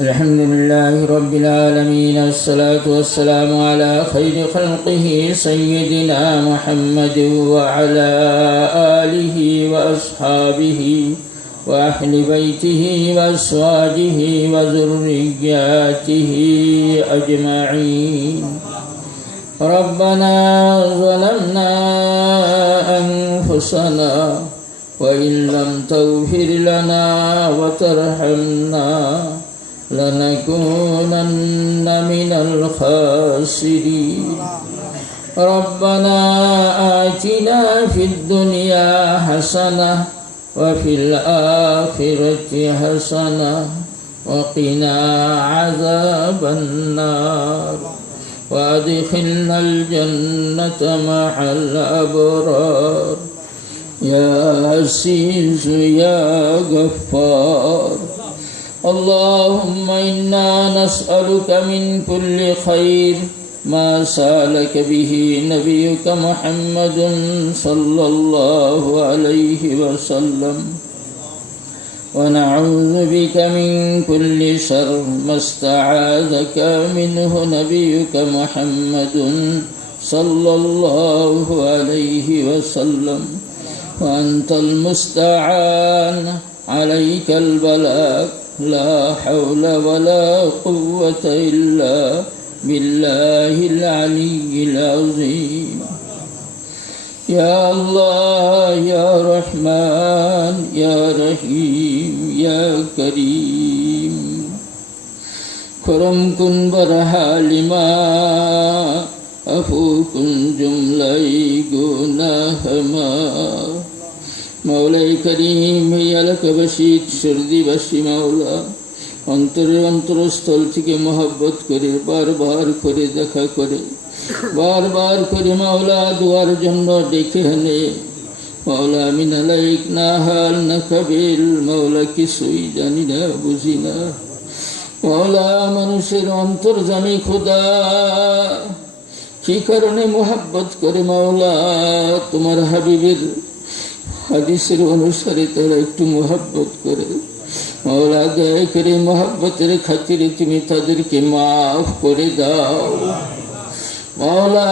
الحمد لله رب العالمين، الصلاة والسلام على خير خلقه سيدنا محمد وعلى آله وأصحابه وأهل بيته وأزواجه وذرياته أجمعين. ربنا ظلمنا أنفسنا وإن لم تغفر لنا وترحمنا لنكونن من الخاسرين. ربنا آتنا في الدنيا حسنة وفي الآخرة حسنة وقنا عذاب النار وأدخلنا الجنة مع الأبرار يا عزيز يا غفار. اللهم إنا نسألك من كل خير ما سألك به نبيك محمد صلى الله عليه وسلم، ونعوذ بك من كل شر ما استعاذك منه نبيك محمد صلى الله عليه وسلم، وأنت المستعان، عليك البلاغ، لا حول ولا قوة إلا بالله العلي العظيم. يا الله يا رحمن يا رحيم يا كريم، كرم كن برحال ما عفو كن جملة گناہ ما মৌলাই করিম এলাকা বাসিত সর্দি বাসী মাওলা, অন্তরের অন্তরস্থল থেকে মহব্বত করে বারবার করে দেখা করে বারবার করে মাওলা দুয়ার জন্য ডেকে আনে। মাওলা আমি নালাইক না হাল না কাবিল, মাওলা কিছুই জানি না বুঝি না। মাওলা মানুষের অন্তর জানি খোদা কি কারণে মহব্বত করে মাওলা তোমার হাবিবের হাদিসের অনুসারে তারা একটু মহব্বত করে। মাওলা দয়া করে মহব্বতের খাতিরে তুমি তাদেরকে মাফ করে দাও। মাওলা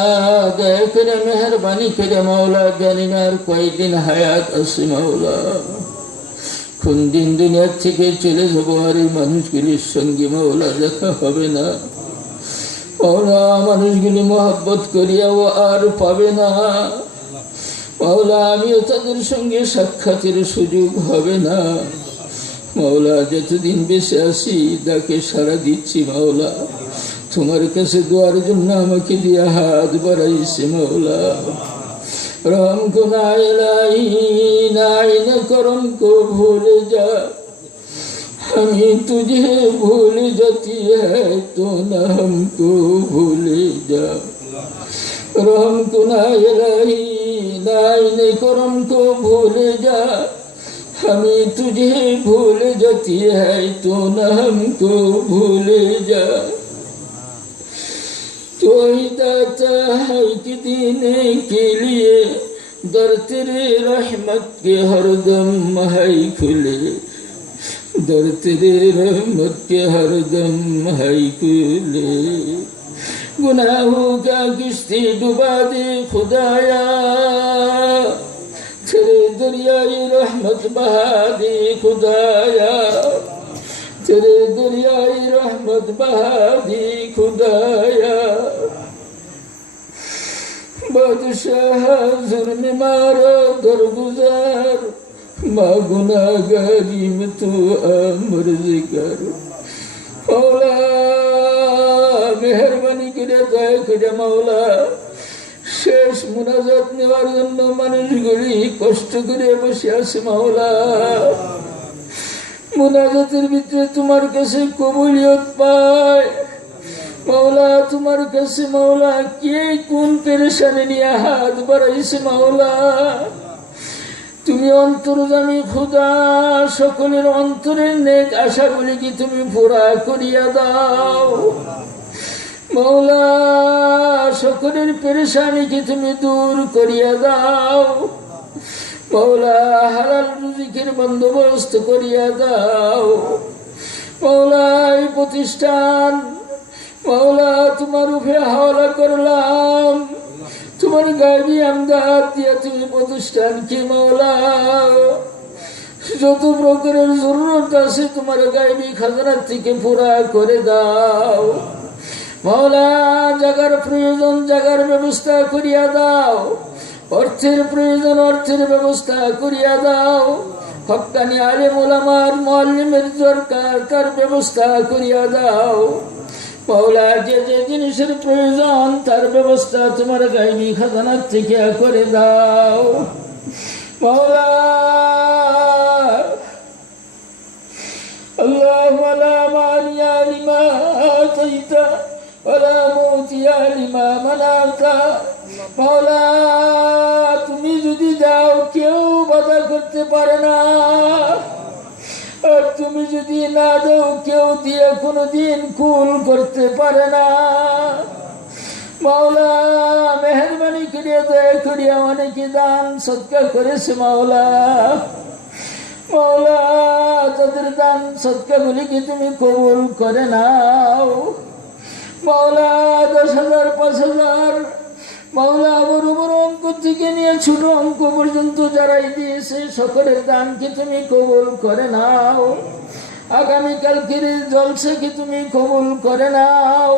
দয়া করে মেহরবানি করে মাওলা জানি না আর কয়েকদিন হায়াত আছে মাওলা, কোন দিন দুনিয়ার থেকে চলে যাবো আর এই মানুষগুলির সঙ্গে মাওলা দেখা হবে না। মাওলা মানুষগুলি মহব্বত করিয়াও আর পাবে না মাওলা, আমিও তাদের সঙ্গে সাক্ষাতের সুযোগ হবে না মাওলা। যতদিন বেঁচে আছি ডাকে সাড়া দিচ্ছি মাওলা, তোমার কাছে দোয়ার জন্য আমাকে দিয়া হাত বাড়াইছে মাওলা। রহম কো না ইলাহি নাই না করম কো ভুলে যা, আমি তুঝে ভুল जाती है तो ना हमको भूले जा। रहम को ना इलाही नाइने करम को भूले जा, हमें तुझे भूल जाती है तो न हमको भूले जा। तो ही दाता है कि देने के लिए दर तेरे रहमत के हरदम है खुले, दर तेरे रहमत के हरदम है खुले। गुनाहों का किश्ती डुबा दे खुदाया, तेरे दरियाई रहमत बहा दे खुदाया, तेरे दरियाई रहमत बहा दे खुदाया। बादशाह जुर्म मारा दरगुजार, माँ गुनाहगारी में तू अमर्ज कर। मौला मेहरबानी करे दया करे मौला, শেষ মুনাজাত নেওয়ার জন্য মানুষগুলি কষ্ট করে বসে আছে মাওলা। মুনাজাতের ভিতরে তোমার কাছে কবুলিয়ত পায় মাওলা, তোমার কাছে মাওলা কে কোন পেরেশানি নিয়ে হাত বাড়াইছে মাওলা। তুমি অন্তর্যামী খোদা, সকলের অন্তরের নেক আশাগুলি কি তুমি পুরা করিয়া দাও মৌলা, সকলের পেরেশানিকে তুমি দূর করিয়া দাও মৌলা, হালাল রুজিকের বন্দোবস্ত করিয়া দাও মাওলা এই প্রতিষ্ঠান মাওলা তোমার উপরে হাওলা করলাম, তোমার গায়বী আমদাদ দিয়ে তুমি প্রতিষ্ঠানকে মাওলা যত প্রকারের জরুরত আছে তোমার গায়বী খাজানার থেকে পুরা করে দাও মাওলা। জাগার প্রয়োজন জাগার ব্যবস্থা করিয়া দাও, অর্থের প্রয়োজন অর্থের ব্যবস্থা করিয়া দাও, হক্কানি আলেম ওলামার মুআল্লিমের দরকার তার ব্যবস্থা করিয়া দাও মাওলা। যে যে জিনিসের প্রয়োজন তার ব্যবস্থা তোমার গায়বী খাজানার থেকে করে দাও মাওলা। আল্লাহুম্মা লা মানিয়া লিমা আতাইতা ওয়ালা মুতিয়া লিমা মানাতা মাওলা। তুমি যদি দাও কেউ বাধা করতে পারে না, আর তুমি যদি না দাও কেউ দিয়ে কোনোদিন কুল করতে পারে না মাওলা। মেহেরবানি করিয়া দয়া করিয়া অনেকে দান সদকা করেছে মাওলা। মাওলা তাদের দান সদকাগুলিকে তুমি কবুল করে নাও মাওলা। 10,000 5,000 মাওলা বড় বড় অঙ্ক থেকে নিয়ে ছোট অঙ্ক পর্যন্ত যারাই দিয়েছে সকলের দানকে তুমি কবুল করে নাও। আগামীকালকের জলসাকে তুমি কবুল করে নাও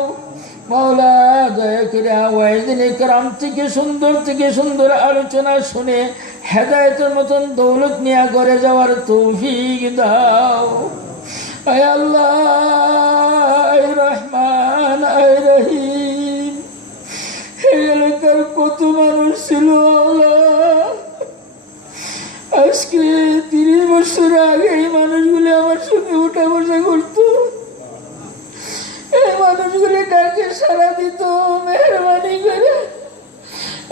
মাওলা। দয়া করে ওয়াইজিনে কেরাম থেকে সুন্দর আলোচনা শুনে হেদায়েতের মতন দৌলত নিয়ে করে যাওয়ার তৌফিক দাও আয় আল্লাহ, আয় রহমান, আয় রহিম। এই এলাকার কত মানুষ ছিল আল্লাহ, আজকে 30 বছর আগে এই মানুষগুলি আমার সঙ্গে উঠা বসা করতো, এই মানুষগুলি ডাকে সারা দিত মেহরবানি করে,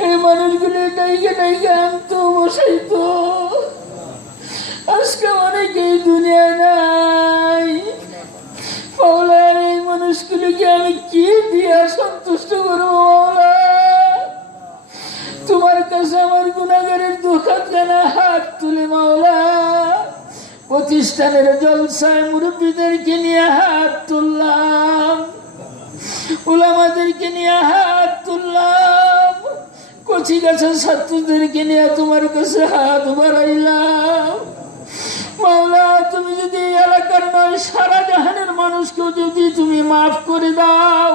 এই মানুষগুলি ডাইকে আনতো বসাইতো। আজকে অনেকেই দুনিয়ায় নাই মাওলা। এই মানুষগুলিকে আমি কি দিয়া সন্তুষ্ট করবো মাওলা? তোমার কাছে আমার গুনাহগারের দুঃখানা হাত তুলে মাওলা। প্রতিষ্ঠানের জলসায় মুরব্বীদেরকে নিয়ে হাত তুললাম, উলামাদেরকে নিয়ে হাত তুললাম, কচি গাছের ছাত্রদেরকে নিয়ে তোমার কাছে হাত বাড়াইলাম মাওলা। তুমি যদি এই এলাকার নয় সারা জাহানের মানুষকেও যদি তুমি মাফ করে দাও,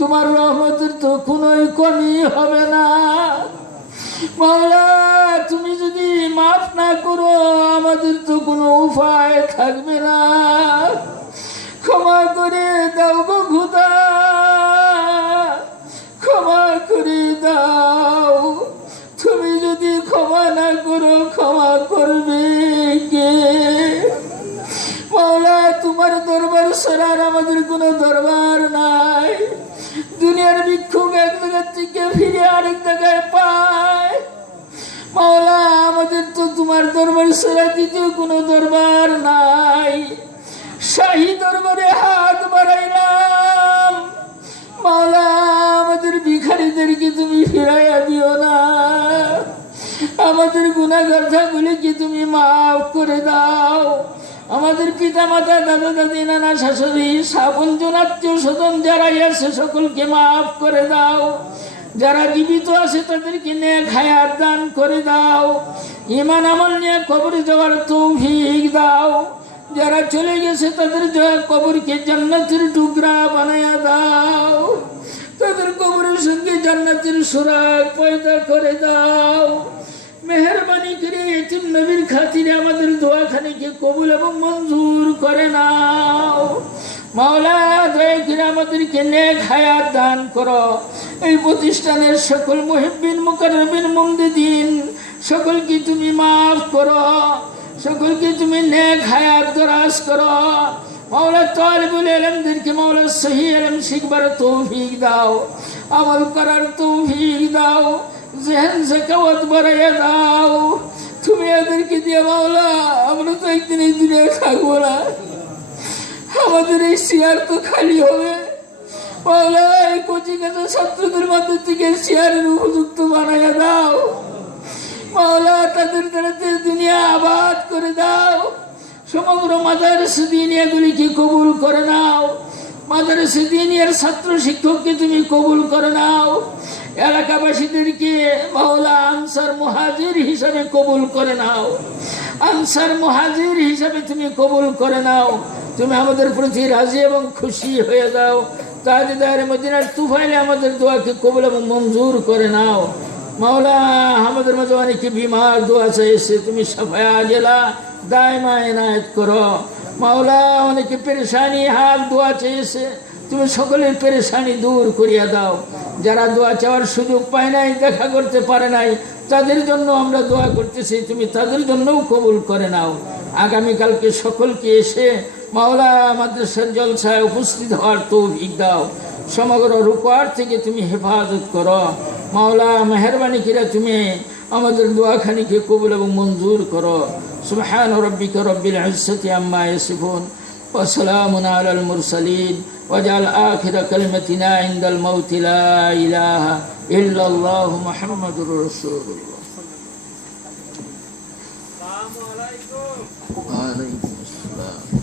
তোমার রহমতের তো কোনোই কমি হবে না মাওলা। তুমি যদি মাফ না করো আমাদের তো কোনো উপায় থাকবে না। ক্ষমা করে দাও গো খোদা, ক্ষমা করে দাও। তুমি যদি ক্ষমা না করো ক্ষমা করবে কে মাওলা? তোমার দরবার ছাড়া আমাদের কোনো দরবার নাই। দুনিয়ার ভিক্ষুক এক জায়গা থেকে ফিরে আরেক জায়গায় পায় মাওলা। আমাদের তো তোমার দরবার ছাড়া দ্বিতীয় কোনো দরবার নাই। শাহী দরবারে হাত বাড়াইলাম মাওলা। আমাদের ভিখারীদেরকে তুমি ফিরাইয়া দিও না, আমাদের গুনাহগারগুলিকে তুমি মাফ করে দাও। আমাদের পিতা মাতা দাদা দাদি নানা শাশুড়ি আপনজন আত্মীয় স্বজন যারাই আছে সকলকে মাফ করে দাও। যারা জীবিত আছে তাদেরকে নেক হায়াত দান করে দাও। ঈমান আমল নিয়ে কবরে যাওয়ার তৌফিক দাও। যারা চলে গেছে তাদের কবরকে জান্নাতের টুকরা বানায়া দাও। তাদের কবরের সঙ্গে জান্নাতের সুরাগ পয়দা করে দাও। মেহরবানি করে এতিম নবীর খাতিরে আমাদের দোয়াখানিকে কবুল এবং মঞ্জুর করে নাও মাওলা। দয়া করে আমাদেরকে নেক হায়াত দান করো। এই প্রতিষ্ঠানের সকল মুহিব্বিন মুকাররবিন মুমদিদিন সকলকে তুমি মাফ করো, সকলকে তুমি নেক হায়াত দরাজ করো মাওলা। তালিবুল ইলমদেরকে মাওলা সহি ইলম শিখবার তৌফিক দাও, আমল করার তৌফিক দাও, জেহেন যাকাওয়াত বাড়াইয়া দাও। তুমি এদেরকে দিয়ে মাওলা আমরা তো একদিন এই দুনিয়ায় থাকবো না, আমাদের এই চেয়ার তো খালি হবে মাওলা। এই কোচিং ছাত্রদের মধ্যে থেকে চেয়ারের উপযুক্ত বানাইয়া দাও মাওলা। তাদের দ্বারা দুনিয়া আবাদ করে দাও, সমগ্র মাদ্রাসা দিনিয়াগুলিকে কবুল করে নাও। মাদ্রাসা দিনিয়ার ছাত্র শিক্ষককে তুমি কবুল করে নাও। এলাকাবাসীদেরকে মাওলা আনসার মুহাজির হিসাবে কবুল করে নাও। আনসার মুহাজির হিসাবে তুমি কবুল করে নাও। তুমি আমাদের প্রতি রাজি এবং খুশি হয়ে যাও। তাজদার মদিনার তুফাইলে আমাদের দোয়াকে কবুল এবং মঞ্জুর করে নাও। মাওলা আমাদের মাঝে অনেকে বিমার দোয়া চাইছে, তুমি সাফায়া জেলা দায়মা এনায়েত করো। মাওলা অনেকে পেরেশানি হাল দোয়া চেয়েছে, তুমি সকলের পেরেশানি দূর করিয়া দাও। যারা দোয়া চাওয়ার সুযোগ পায় নাই, দেখা করতে পারে নাই, তাদের জন্য আমরা দোয়া করতেছি, তুমি তাদের জন্যও কবুল করে নাও। আগামীকালকে সকলকে এসে মাওলা মাদ্রাসার জলসায় উপস্থিত হওয়ার তৌফিক দাও। সমগ্র রূপার থেকে তুমি হেফাজত করো। মাওলা মেহরবানি করে তুমি আমাদের দোয়াখানিকে কবুল এবং মঞ্জুর করো। সুবহান রাব্বিকা রব্বিল ইজ্জাতি আম্মা ইয়াসিফুন ওয়া সালামুন আলাল মুরসালিন ওয়াজআল আখিরা কালিমাতিনা ইনদাল মাউতি লা ইলাহা ইল্লাল্লাহু মুহাম্মাদুর রাসূলুল্লাহ। আসসালামু আলাইকুম। ওয়া আলাইকুম আসসালাম।